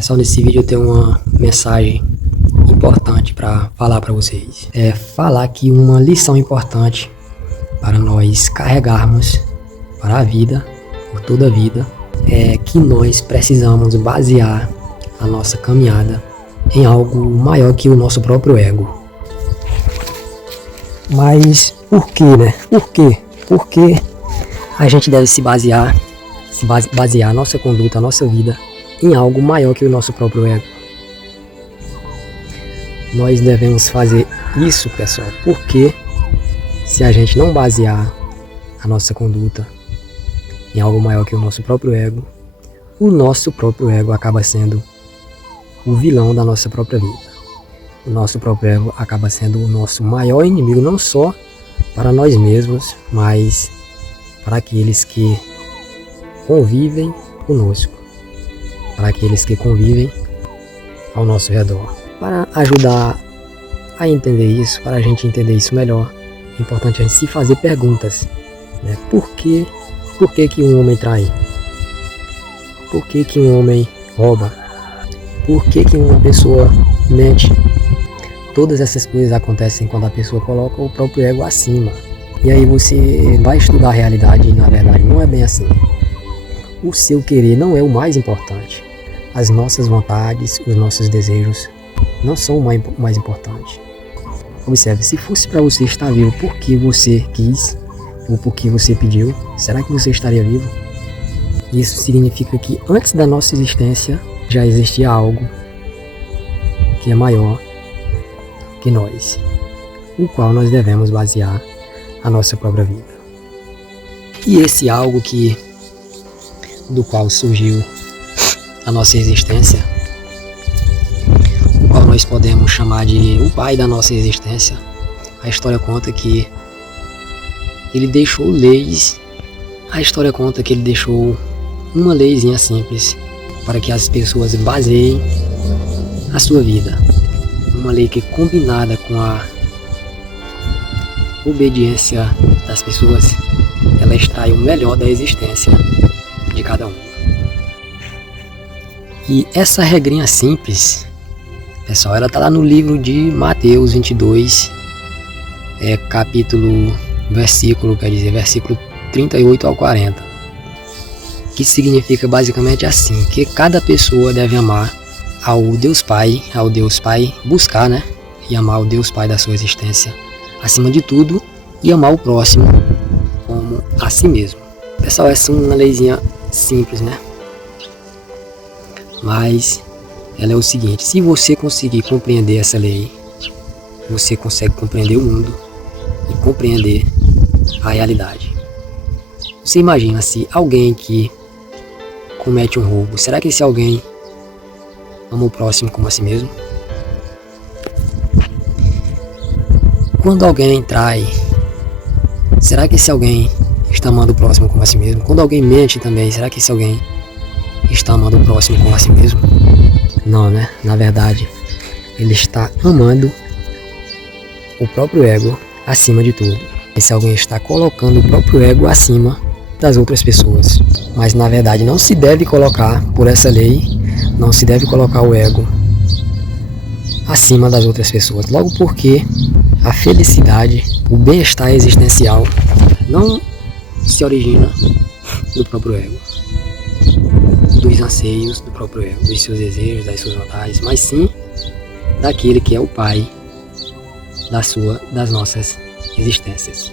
Pessoal, nesse vídeo eu tenho uma mensagem importante para falar para vocês. Falar aqui uma lição importante para nós carregarmos para a vida, por toda a vida, é que nós precisamos basear a nossa caminhada em algo maior que o nosso próprio ego. Mas por quê, né? Por que a gente deve se basear a nossa conduta, a nossa vida em algo maior que o nosso próprio ego? Nós devemos fazer isso, pessoal, porque se a gente não basear a nossa conduta em algo maior que o nosso próprio ego, o nosso próprio ego acaba sendo o vilão da nossa própria vida. O nosso próprio ego acaba sendo o nosso maior inimigo, não só para nós mesmos, mas para aqueles que convivem conosco, para aqueles que convivem ao nosso redor. Para ajudar a entender isso, para a gente entender isso melhor, é importante a gente se fazer perguntas, né? Por que que um homem trai? Por que que um homem rouba? Por que que uma pessoa mente? Todas essas coisas acontecem quando a pessoa coloca o próprio ego acima. E aí você vai estudar a realidade e na verdade não é bem assim. O seu querer não é o mais importante. As nossas vontades, os nossos desejos não são o mais importante. Observe, se fosse para você estar vivo porque você quis ou porque você pediu, será que você estaria vivo? Isso significa que antes da nossa existência já existia algo que é maior que nós, o qual nós devemos basear a nossa própria vida. E esse algo do qual surgiu a nossa existência, o qual nós podemos chamar de o pai da nossa existência, a história conta que ele deixou leis, a história conta que ele deixou uma leizinha simples para que as pessoas baseiem a sua vida. Uma lei que é combinada com a obediência das pessoas, ela extrai o melhor da existência de cada um. E essa regrinha simples, pessoal, ela está lá no livro de Mateus 22, versículo 38 ao 40. Que significa basicamente assim, que cada pessoa deve amar ao Deus Pai, buscar, né? E amar o Deus Pai da sua existência acima de tudo e amar o próximo como a si mesmo. Pessoal, essa é uma leizinha simples, né? Mas ela é o seguinte: se você conseguir compreender essa lei, você consegue compreender o mundo e compreender a realidade. Você imagina se alguém que comete um roubo, será que esse alguém ama o próximo como a si mesmo? Quando alguém trai, será que esse alguém está amando o próximo como a si mesmo? Quando alguém mente também, será que esse alguém está amando o próximo como a si mesmo? Não, né? Na verdade, ele está amando o próprio ego acima de tudo. Esse alguém está colocando o próprio ego acima das outras pessoas. Mas na verdade não se deve colocar, por essa lei, não se deve colocar o ego acima das outras pessoas. Logo porque a felicidade, o bem-estar existencial não se origina do próprio ego, dos anseios do próprio ego, dos seus desejos, das suas vontades, mas sim daquele que é o pai das nossas existências.